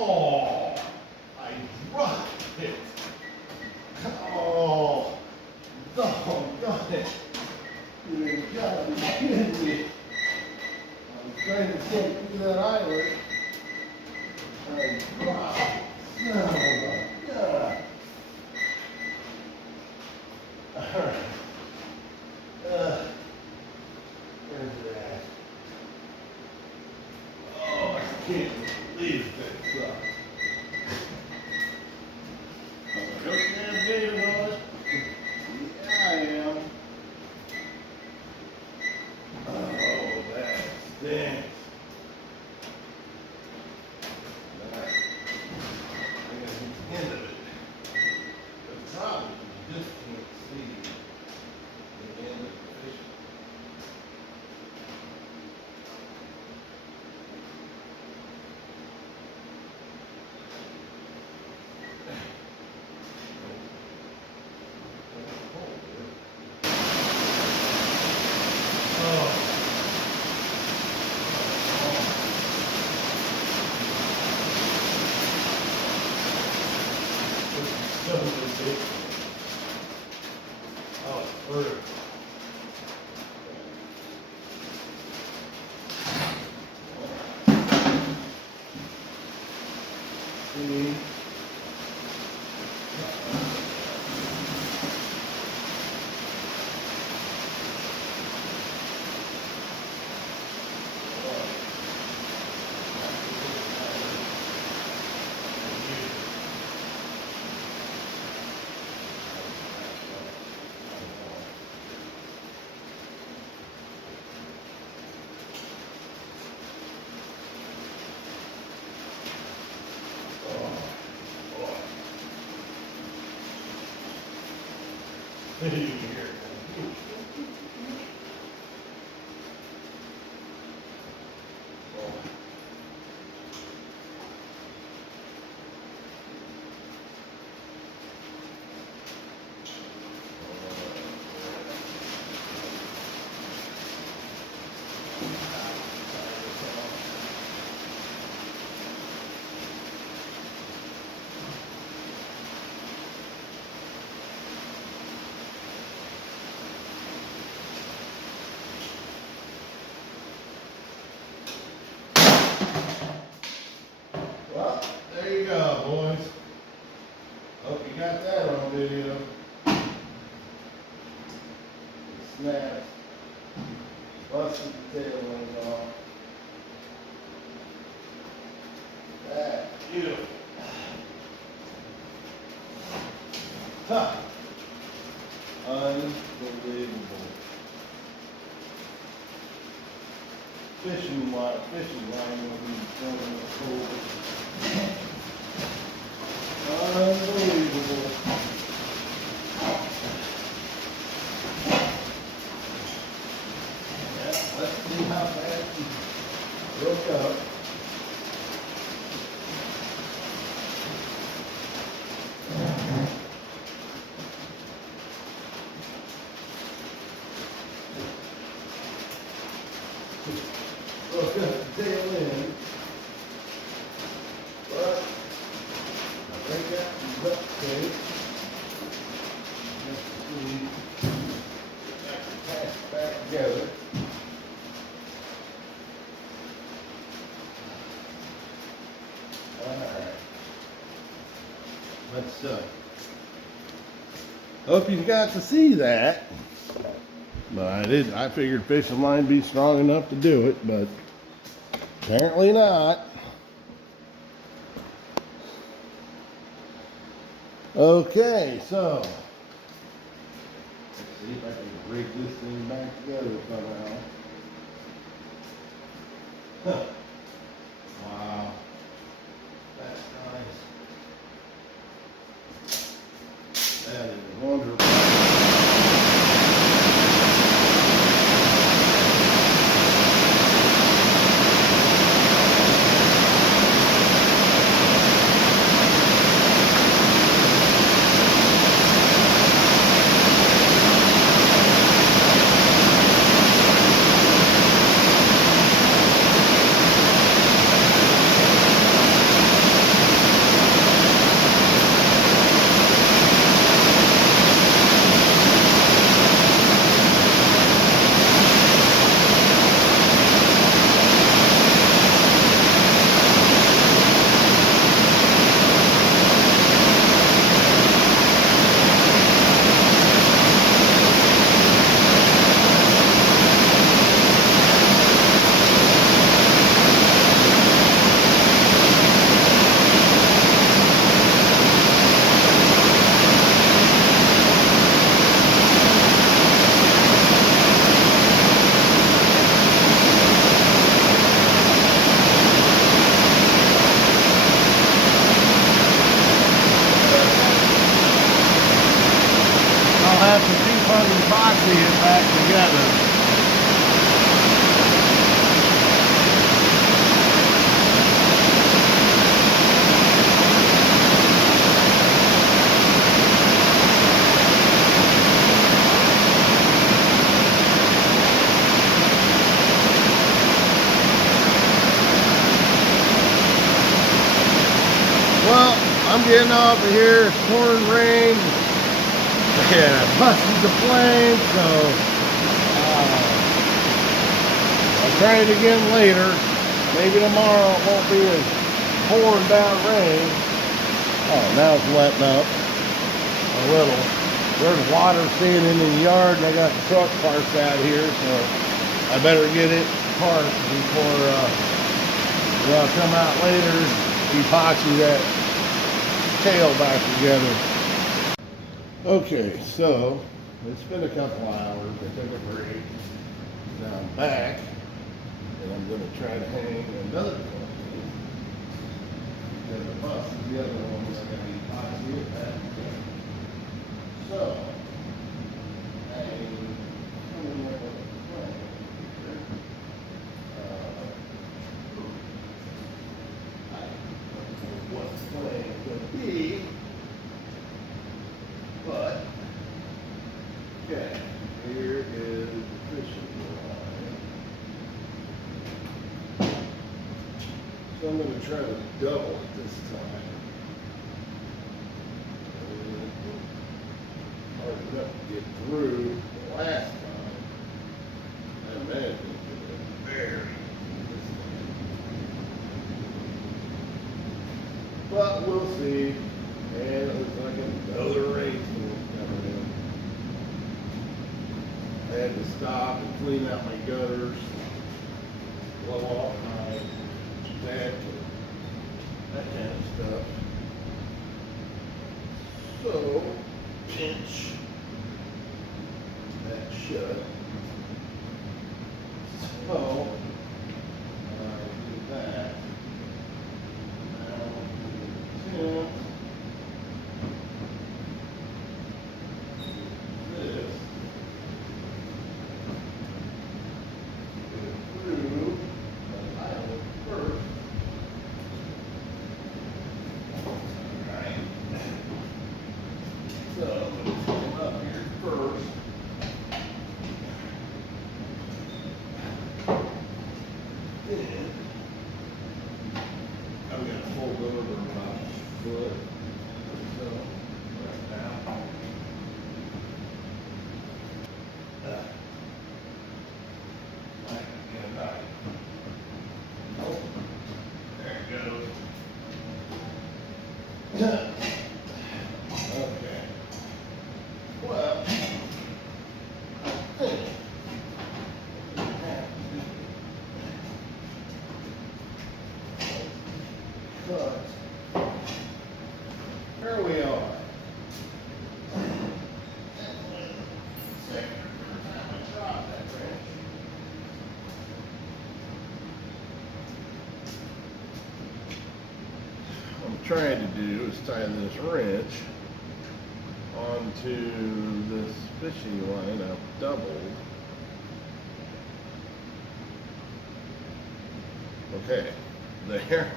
Oh, I dropped it. Oh, doggone it. You gotta be kidding me. I was trying to take through that island. I dropped it. Son of a gun. All right. Where's it at? Oh, I can't believe this sucks. I'm a damn game on it. Yeah, I am. Oh, that stinks. That, I guess it's the end of it. The problem is you just can't see the end of the fish. Oh, it's perfect. See? Here. Well, there you go, boys. Hope you got that on video. Snaps. Busted the tail wings off. That's beautiful. Huh. Unbelievable. Fishing line will be thrown in the pool. Unbelievable. Yeah, let's see how fast he broke up. Broke up the tail end. But I think that is up to. Let's see. I can pass it back together. Alright. Let's hope you got to see that. But I figured fishing line be strong enough to do it, but apparently not. Okay, so let's see if I can rig this thing back together somehow. Huh. Wow. That's nice. That is wonderful. getting off of here. It's pouring rain. Yeah, busted the plane, so I'll try it again later. Maybe tomorrow it won't be as pouring down rain. Oh, now it's letting up a little. There's water staying in the yard, and I got the truck parked out here, so I better get it parked before I'll come out later, epoxy that tail back together. Okay, so it's been a couple hours. I took a break. Now I'm back, and I'm going to try to hang another one. And the bus is the other one that's going to be epoxy it back together. So, I'm coming up with a plan here. I don't know what the plan could be, but okay, here is the fishing line. So I'm going to try to double it this time. Hard enough to get through the last time. I imagine it's very this time. But we'll see. And it looks like another rainstorm coming in. I had to stop and clean out my gutters, blow off my deck, that kind of stuff. So, pinch that shut. So, I do that. Now, tip. This. Get it through the island first. Alright. So, I'm going to come up here first. Then, I'm going to fold over about a foot. So, right now. Right, and right. Oh, there it goes. Okay. Well, I think we have to do cut. Here we are. Second or third time I dropped that wrench. What I'm trying to do is tie this wrench onto this fishing line I've doubled. Okay, there.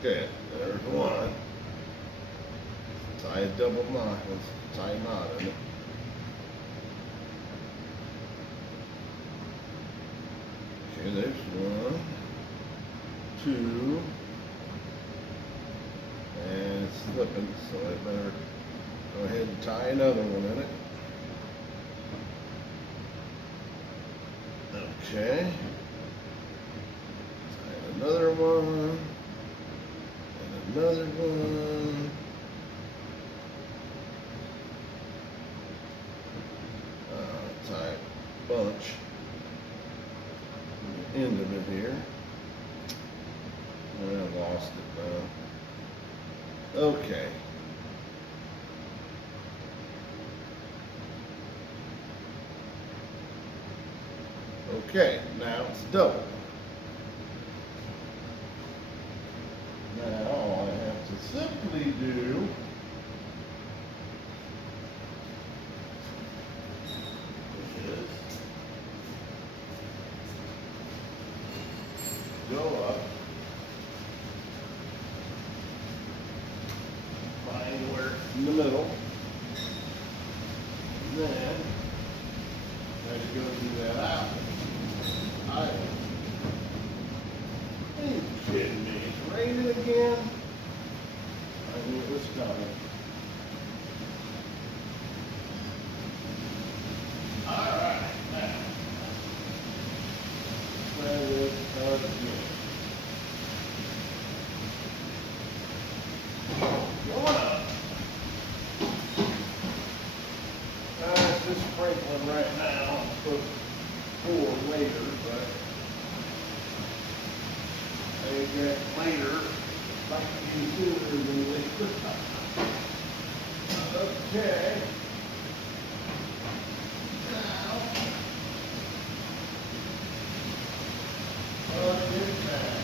Okay, there's one. Tie a double knot. Let's tie a knot in it. Okay, there's one, two, and it's slipping, so I better go ahead and tie another one in it. Okay. Tie another one, and another one. Tie a bunch. End of it here. I lost it now. Okay. Okay, now it's double. Now all I have to simply do is go up, find where it's in the middle, and then try to go through that apple. sprinkling right now. I'm supposed to pour later, but I get later like to be sooner than later. Okay. Now, look at that.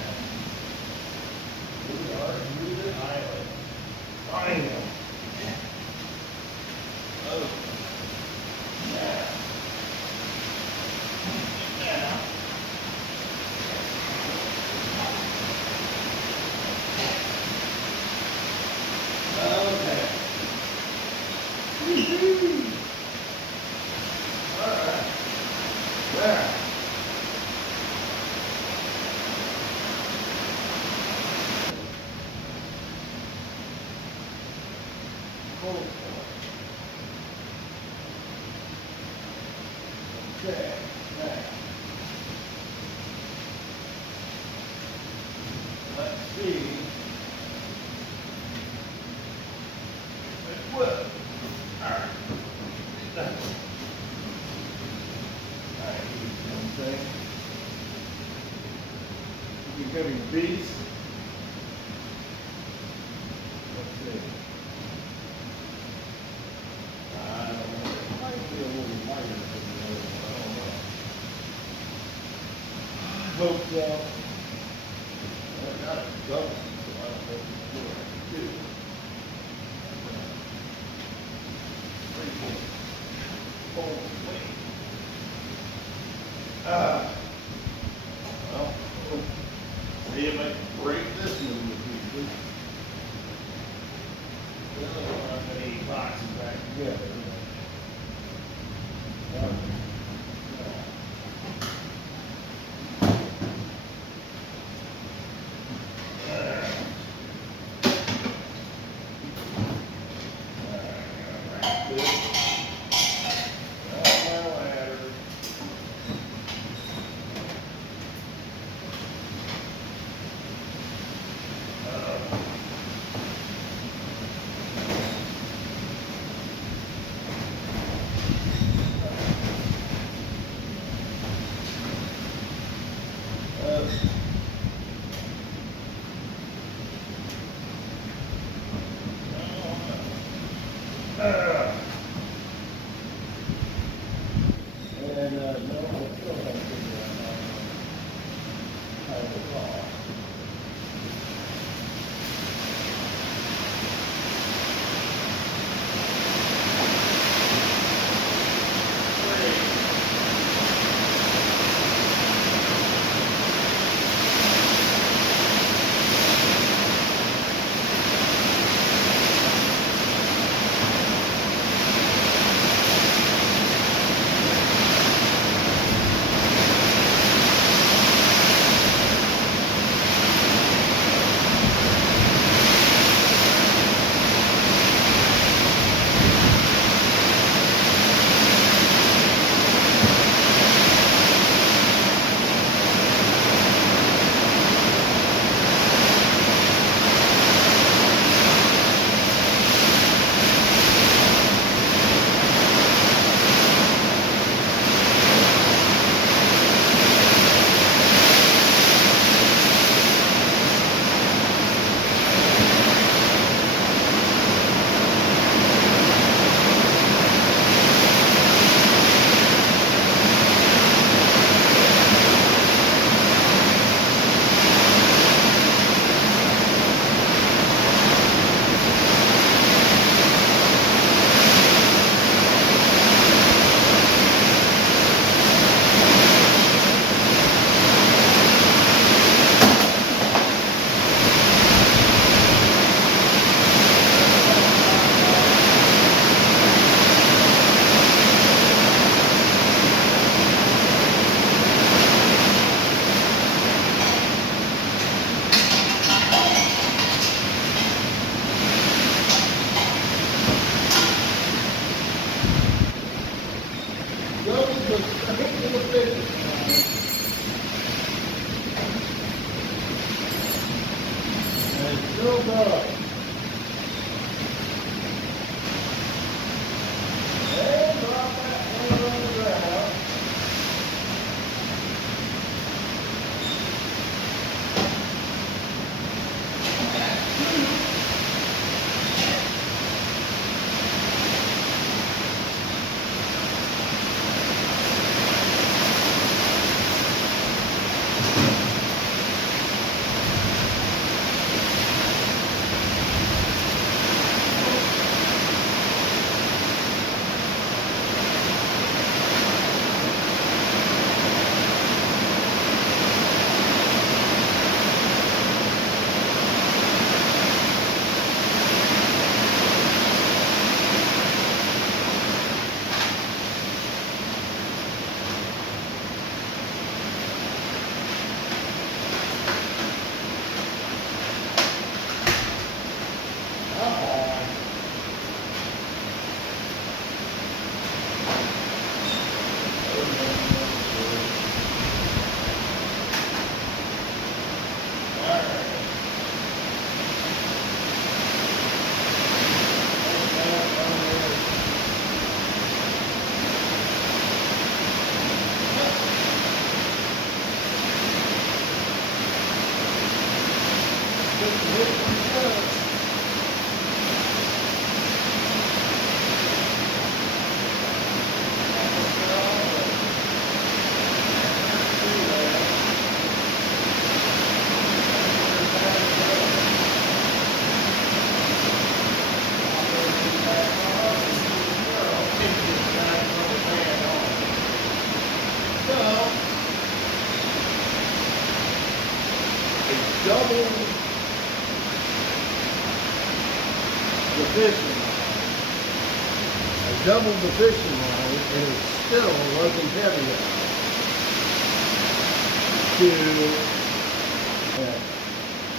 We are in the island. Final. Oh. Yeah. Yeah. Okay. Woo-hoo. All right. There. Cool. Okay. Now, let's see. It will. All right. All right. One thing. You getting beast? Let's see. I don't know. It might be a little lighter than the other one. I don't know. Hope so. I got it double, so I don't know what I can do. Holy wait. Well, see if I can break this one with pieces. Well, I'm gonna need boxes back together. And no, I still haven't figured out how to call. Build up. And drop that one. doubled the fishing line and it still wasn't heavy enough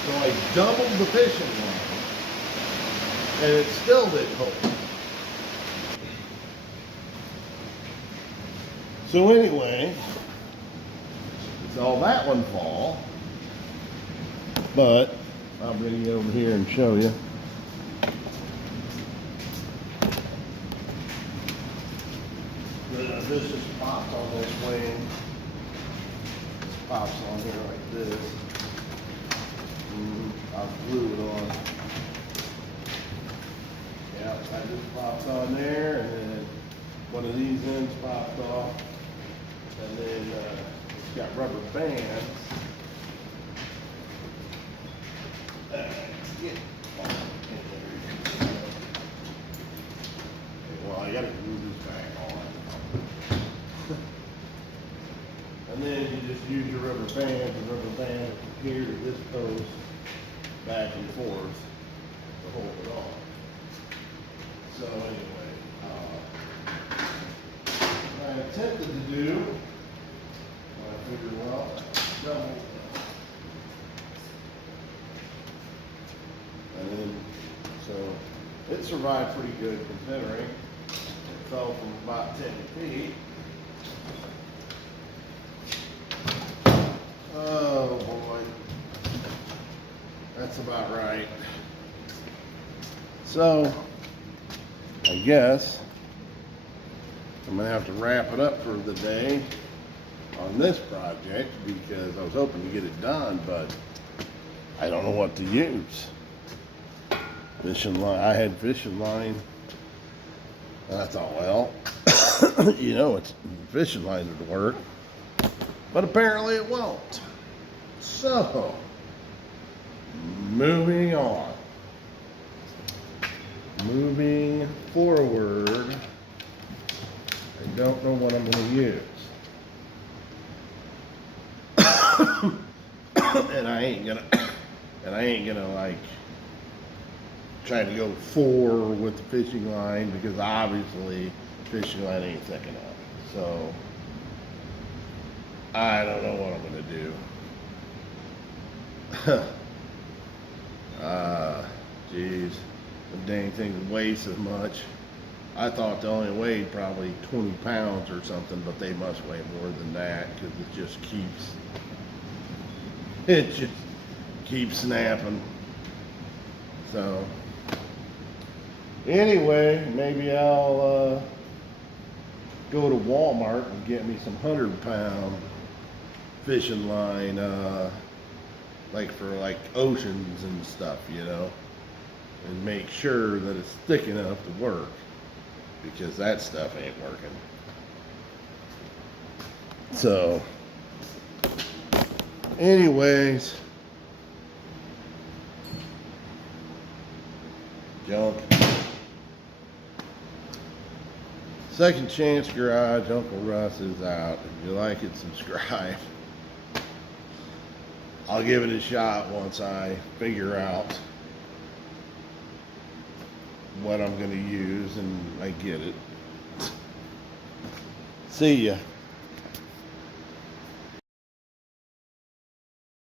so I doubled the fishing line and it still didn't hold. So anyway, saw that one fall, but I'll bring you over here and show you. This just pops on this wing. This pops on here like this. I'll glue it on. Yeah, that just pops on there, and then one of these ends popped off, and then it's got rubber bands. Well, I gotta glue this back on. And then you just use your rubber band from here to this post, back and forth to hold it on. So anyway, what I attempted to do, I figured, well, double. And then, so it survived pretty good considering it fell from about 10 feet. Oh boy, that's about right. So, I guess I'm gonna have to wrap it up for the day on this project because I was hoping to get it done, but I don't know what to use. Fishing line, I had fishing line, and I thought, well, you know, it's fishing line would work, but apparently it won't. So, moving on. Moving forward, I don't know what I'm going to use. and I ain't gonna like try to go 4 with the fishing line because obviously fishing line ain't thick enough. So I don't know what I'm gonna do. Geez, the dang thing weighs so much. I thought they only weighed probably 20 pounds or something, but they must weigh more than that because it just keeps snapping. So anyway, maybe I'll go to Walmart and get me some 100-pound fishing line, like for like oceans and stuff, you know, and make sure that it's thick enough to work because that stuff ain't working. So anyways, junk. Second Chance Garage, Uncle Russ is out. If you like it, subscribe. I'll give it a shot once I figure out what I'm going to use and I get it. See ya.